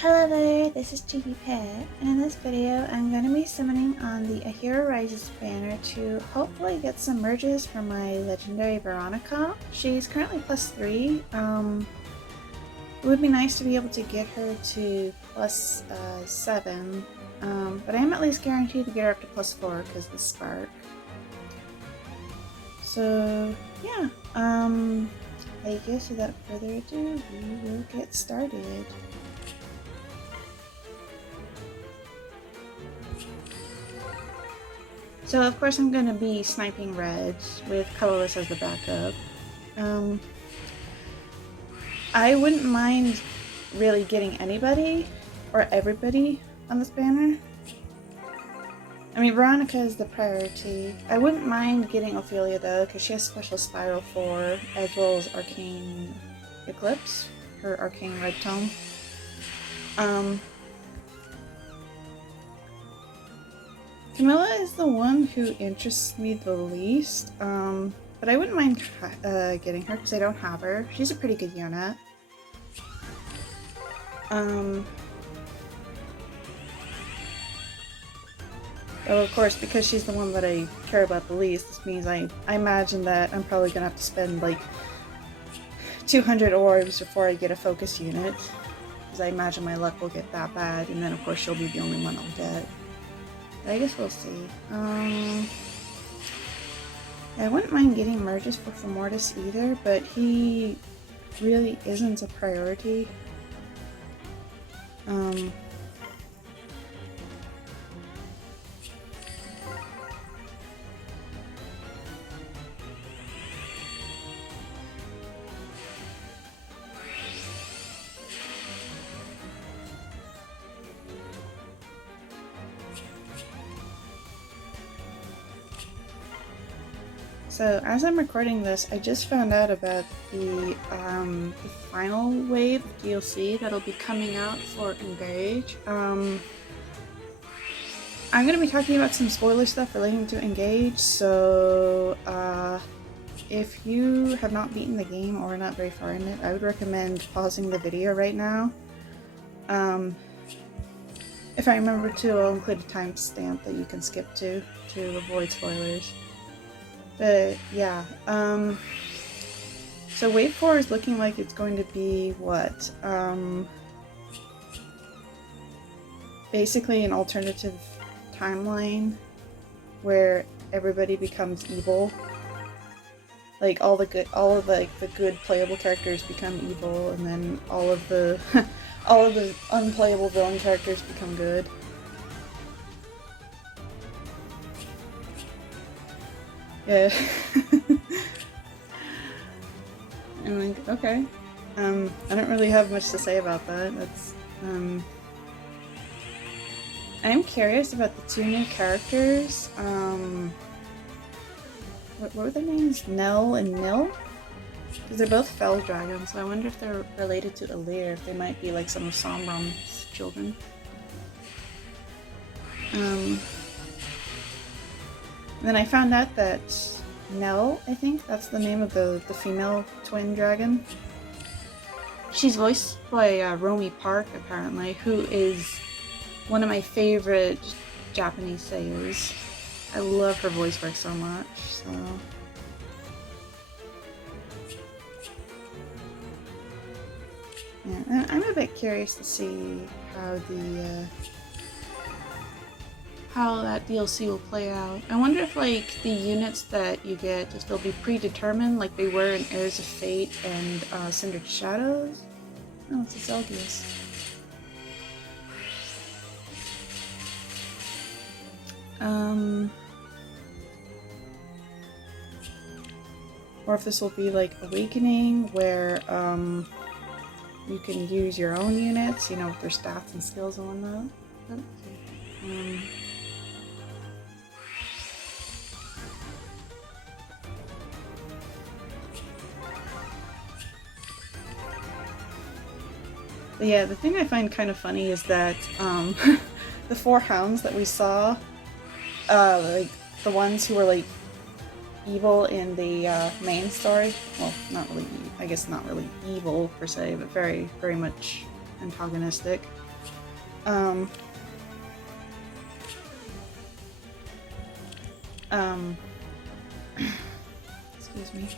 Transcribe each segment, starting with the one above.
Hello there, this is Cheeky Pet, and in this video I'm going to be summoning on the A Hero Rises banner to hopefully get some merges for my legendary Veronica. She's currently +3. It would be nice to be able to get her to +7, but I am at least guaranteed to get her up to +4 because of the spark. So yeah, I guess without further ado, we will get started. So of course I'm going to be sniping reds with colorless as the backup. I wouldn't mind really getting anybody or everybody on this banner. I mean, Veronica is the priority. I wouldn't mind getting Ophelia though, because she has Special Spiral 4 as well as Arcane Eclipse, her Arcane Red Tome. Camilla is the one who interests me the least, but I wouldn't mind getting her because I don't have her. She's a pretty good unit. Of course, because she's the one that I care about the least, this means I imagine that I'm probably gonna have to spend like 200 orbs before I get a focus unit, because I imagine my luck will get that bad, and then of course she'll be the only one I'll get. I guess we'll see. I wouldn't mind getting merges for Mortis either, but he really isn't a priority. So as I'm recording this, I just found out about the final wave of DLC that'll be coming out for Engage. I'm going to be talking about some spoiler stuff relating to Engage, so if you have not beaten the game or are not very far in it, I would recommend pausing the video right now. If I remember to, I'll include a timestamp that you can skip to avoid spoilers. But yeah, so Wave 4 is looking like it's going to be what? Basically an alternative timeline where everybody becomes evil. Like all of the good playable characters become evil, and then all of the all of the unplayable villain characters become good. Yeah. I'm like, okay. I don't really have much to say about that. That's, I'm curious about the two new characters. What were their names? Nell and Nil? Because they're both Fell Dragons, so I wonder if they're related to Alir, if they might be like some of Sombrom's children. Then I found out that Nell, I think that's the name of the female twin dragon. She's voiced by Romy Park, apparently, who is one of my favorite Japanese seiyus. I love her voice work so much, so... Yeah, I'm a bit curious to see how that DLC will play out. I wonder if like the units that you get, if they'll be predetermined like they were in Heirs of Fate and Cindered Shadows. Oh, it's a Zelgius. Or if this will be like Awakening, where you can use your own units, you know, with their stats and skills and whatnot. But yeah, the thing I find kind of funny is that the 4 hounds that we saw, like the ones who were like evil in the main story, well, not really, I guess not really evil per se, but very, very much antagonistic. Um, excuse me.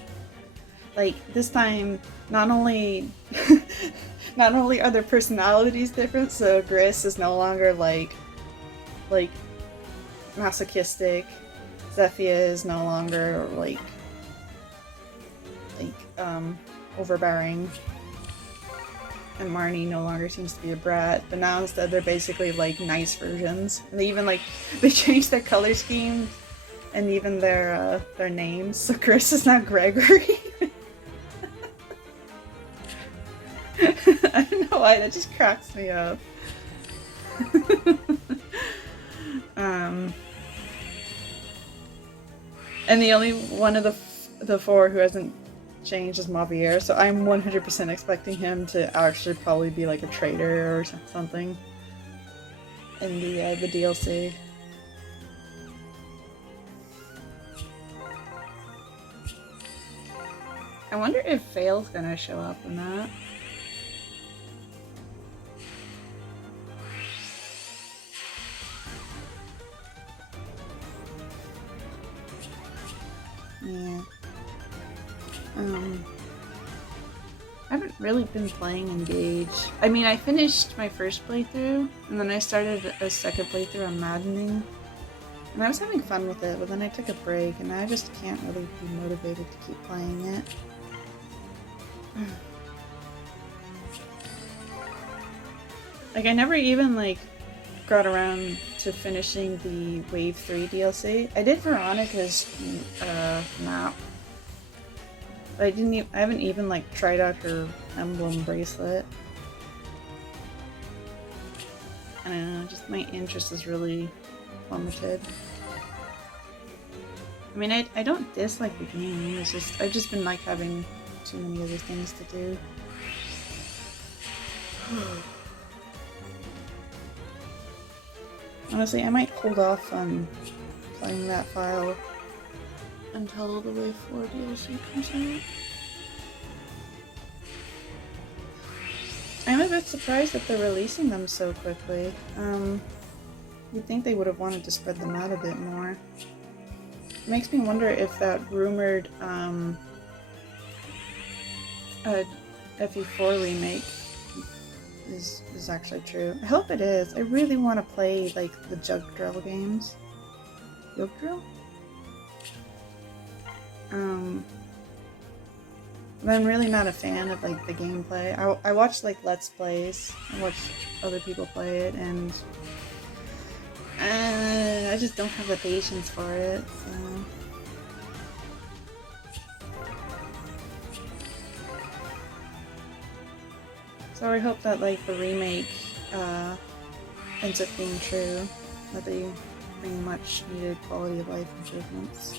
Like, this time, not only not only are their personalities different, so Gris is no longer like masochistic. Zephia is no longer like overbearing. And Marnie no longer seems to be a brat, but now instead they're basically like nice versions. And they even they changed their color schemes and even their names. So Chris is not Gregory. I don't know why, that just cracks me up. And the only one of the four who hasn't changed is Mavier, so I'm 100% expecting him to actually probably be like a traitor or something in the DLC. I wonder if Vale's gonna show up in that. Yeah. I haven't really been playing Engage. I mean, I finished my first playthrough, and then I started a second playthrough on Maddening. And I was having fun with it, but then I took a break, and I just can't really be motivated to keep playing it. Like, I never even, got around to finishing the Wave 3 DLC. I did Veronica's map. But I haven't even, tried out her Emblem bracelet. I don't know, just my interest is really plummeted. I mean, I don't dislike the game, it's just, I've just been, having too many other things to do. Honestly, I might hold off on playing that file until the Wave 4 DLC comes out. I'm a bit surprised that they're releasing them so quickly. You'd think they would have wanted to spread them out a bit more. It makes me wonder if that rumored FE4 remake is actually true. I hope it is. I really want to play the Jug Drill games. Jug Drill? But I'm really not a fan of the gameplay. I watch Let's Plays. I watch other people play it, and I just don't have the patience for it. So I hope that the remake ends up being true. That they bring much needed quality of life improvements.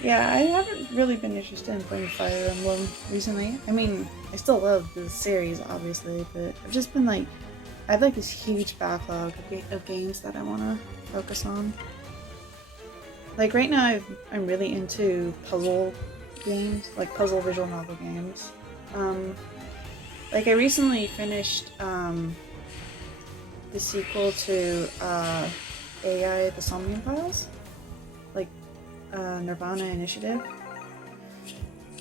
Yeah, I haven't really been interested in playing Fire Emblem recently. I mean, I still love the series, obviously, but I've just been I have this huge backlog of games that I want to focus on. Right now, I'm really into puzzle games, puzzle visual novel games. I recently finished the sequel to AI The Somnium Files. Nirvana Initiative,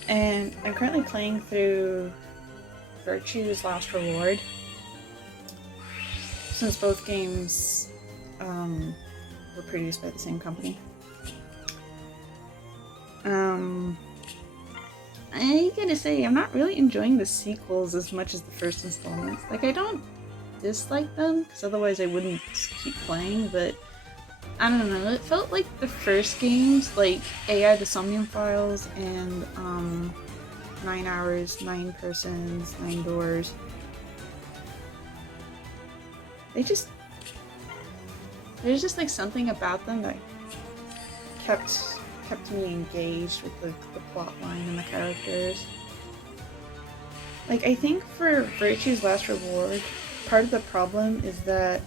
and I'm currently playing through Virtue's Last Reward, since both games were produced by the same company. I gotta say, I'm not really enjoying the sequels as much as the first installments. I don't dislike them, because otherwise I wouldn't keep playing, but I don't know, it felt like the first games, AI The Somnium Files and 9 Hours, 9 Persons, 9 Doors. There's just something about them that kept kept me engaged with the plot line and the characters. Like, I think for Virtue's Last Reward, part of the problem is that,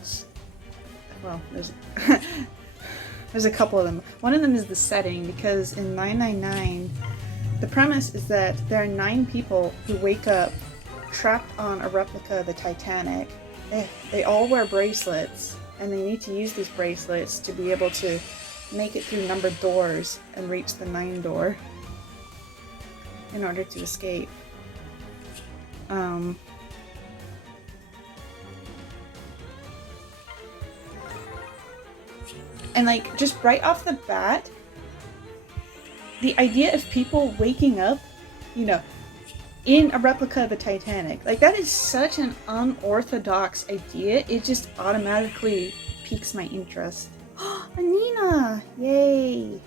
well, there's a couple of them. One of them is the setting, because in 999, the premise is that there are 9 people who wake up trapped on a replica of the Titanic. They all wear bracelets, and they need to use these bracelets to be able to make it through numbered doors and reach the 9th door in order to escape. And like, just right off the bat, the idea of people waking up, you know, in a replica of the Titanic, like, that is such an unorthodox idea. It just automatically piques my interest. Anina! Yay!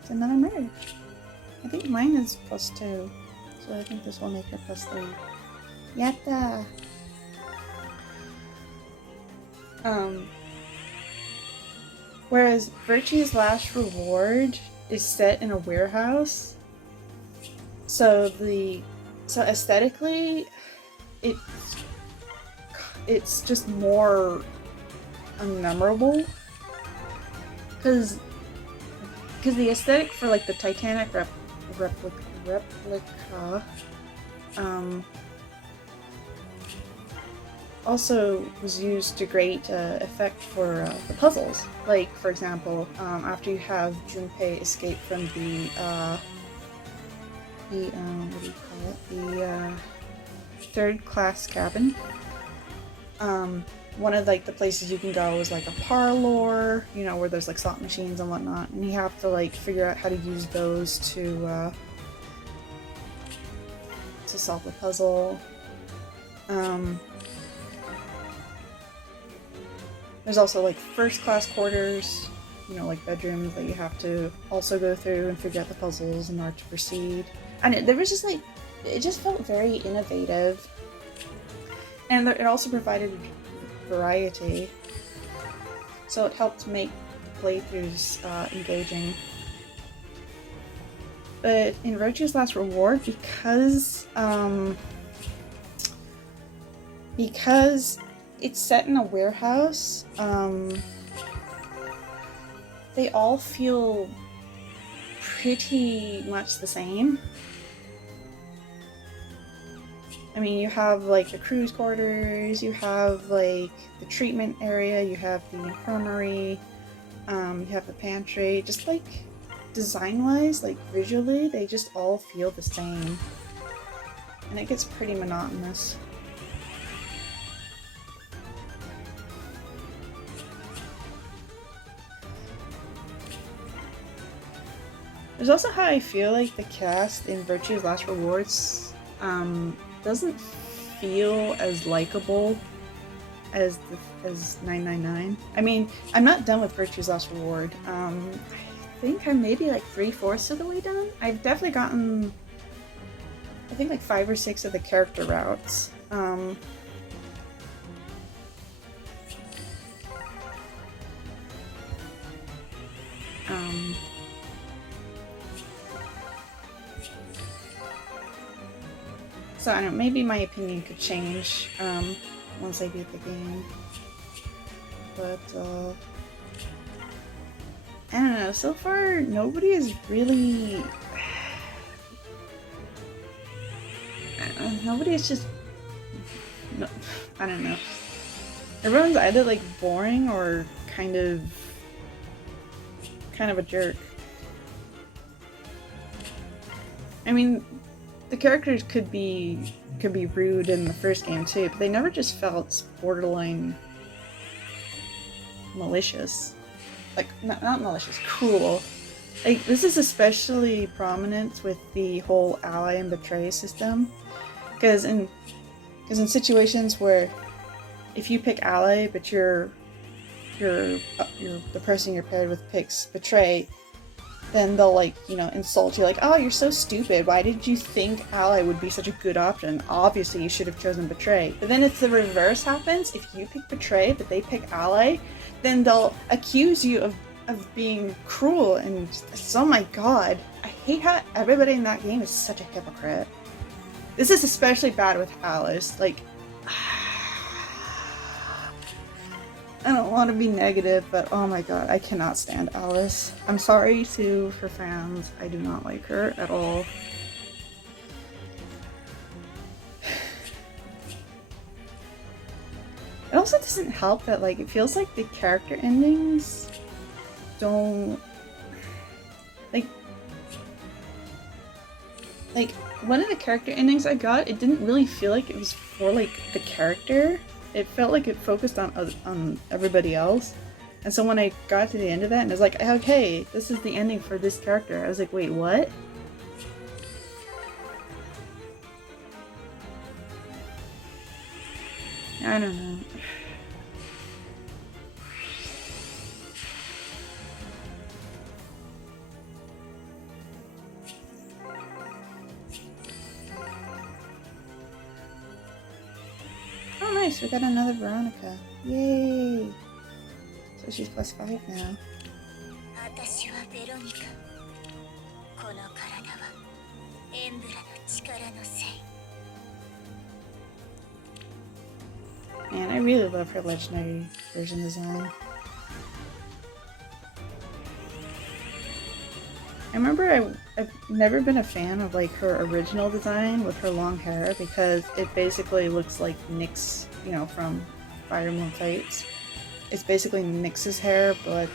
It's another merge. I think mine is +2, so I think this will make her +3. Yatta! Whereas Virtue's Last Reward is set in a warehouse, so aesthetically, it's just more unmemorable, because the aesthetic for like the Titanic replica also was used to great effect for the puzzles. Like, for example, after you have Junpei escape from the what do you call it? The 3rd class cabin. One of like the places you can go is like a parlor, you know, where there's like slot machines and whatnot, and you have to like figure out how to use those to solve the puzzle. There's also like 1st class quarters, you know, like bedrooms that you have to also go through and figure out the puzzles in order to proceed. And there was just like, it just felt very innovative. And it also provided variety. So it helped make playthroughs engaging. But in Virtue's Last Reward, because it's set in a warehouse, they all feel pretty much the same. I mean, you have like the crew's quarters, you have like the treatment area, you have the infirmary, you have the pantry. Just like design-wise, like visually, they just all feel the same. And it gets pretty monotonous. There's also how I feel like the cast in Virtue's Last Rewards doesn't feel as likable as 999. I mean, I'm not done with Virtue's Last Reward. I think I'm maybe like 3/4 of the way done. I've definitely gotten, I think, like 5 or 6 of the character routes. So I don't know, maybe my opinion could change once I beat the game. But I don't know, so far nobody is really... nobody is just... No, I don't know. Everyone's either like boring or kind of a jerk. I mean, the characters could be rude in the first game too, but they never just felt borderline malicious. Like, not malicious, cruel. Like, this is especially prominent with the whole ally and betray system, because in situations where if you pick ally but you're the person you're paired with picks betray, then they'll, like, you know, insult you, like, oh, you're so stupid, why did you think ally would be such a good option? Obviously you should have chosen betray. But then if the reverse happens, if you pick betray but they pick ally, then they'll accuse you of of being cruel and just, oh my god. I hate how everybody in that game is such a hypocrite. This is especially bad with Alice. Like, I don't want to be negative, but oh my god, I cannot stand Alice. I'm sorry for fans. I do not like her at all. It also doesn't help that, like, it feels like the character endings don't... Like, one of the character endings I got, it didn't really feel like it was for, like, the character. It felt like it focused on everybody else. And so when I got to the end of that and it was like, okay, this is the ending for this character, I was like, wait, what? I don't know. Oh nice, we got another Veronica. Yay! So she's +5 now. Man, I really love her legendary version design. I remember I've never been a fan of like her original design with her long hair because it basically looks like Nyx, you know, from Fire Emblem Fates. It's basically Nyx's hair, but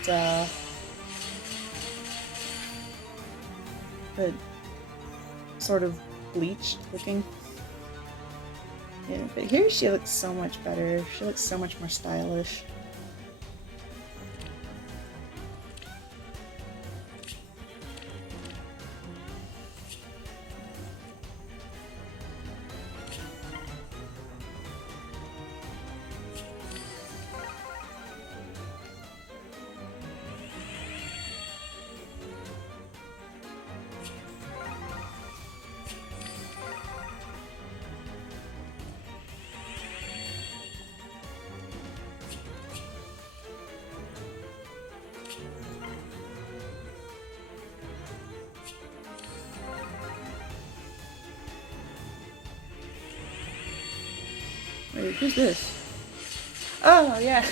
sort of bleached looking. Yeah, but here she looks so much better. She looks so much more stylish. Wait, who's this? Oh, yeah.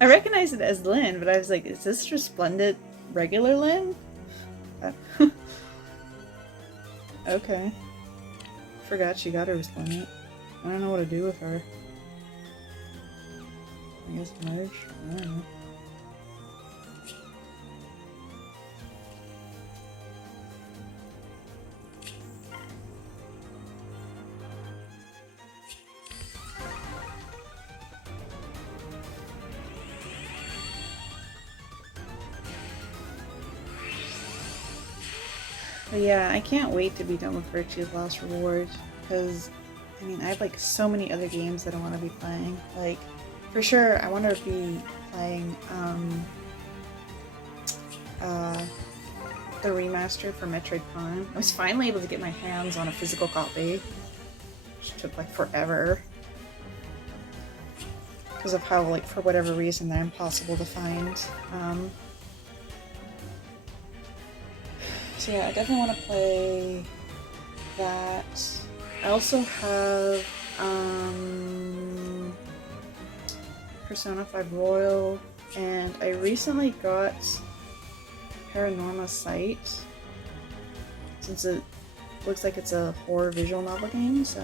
I recognized it as Lynn, but I was like, is this Resplendent regular Lynn? Okay. Forgot she got her Resplendent. I don't know what to do with her. I guess merge? I don't know. But yeah, I can't wait to be done with Virtue's Last Reward, because, I mean, I have like so many other games that I want to be playing. Like, for sure, I want to be playing the remaster for Metroid Prime. I was finally able to get my hands on a physical copy, which took like forever. Because of how, like, for whatever reason, they're impossible to find. So yeah, I definitely want to play that. I also have Persona 5 Royal, and I recently got Paranormal Sight, since it looks like it's a horror visual novel game, so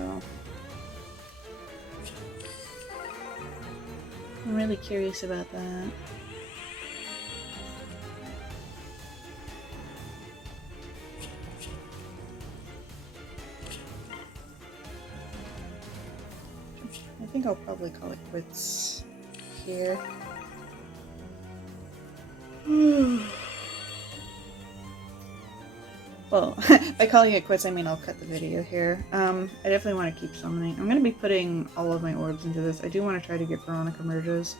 I'm really curious about that. I think I'll probably call it quits here. Well, by calling it quits, I mean I'll cut the video here. I definitely want to keep summoning. I'm going to be putting all of my orbs into this. I do want to try to get Veronica merges.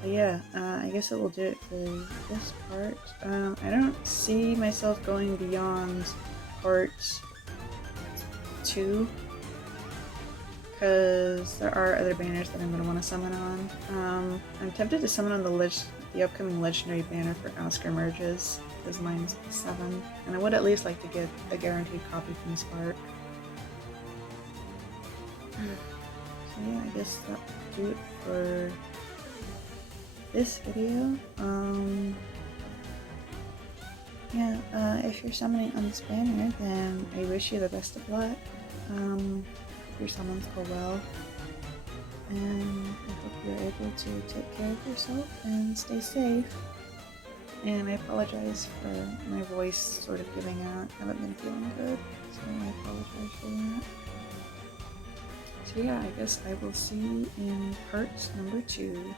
So yeah, I guess it will do it for this part. I don't see myself going beyond part 2. because there are other banners that I'm going to want to summon on. I'm tempted to summon on the upcoming legendary banner for Oscar merges, because mine's 7, and I would at least like to get a guaranteed copy from Spark. So yeah, I guess that will do it for this video. If you're summoning on this banner, then I wish you the best of luck. Your summons go well, and I hope you're able to take care of yourself and stay safe. And I apologize for my voice sort of giving out. I haven't been feeling good, so I apologize for that. So yeah, I guess I will see you in part number 2.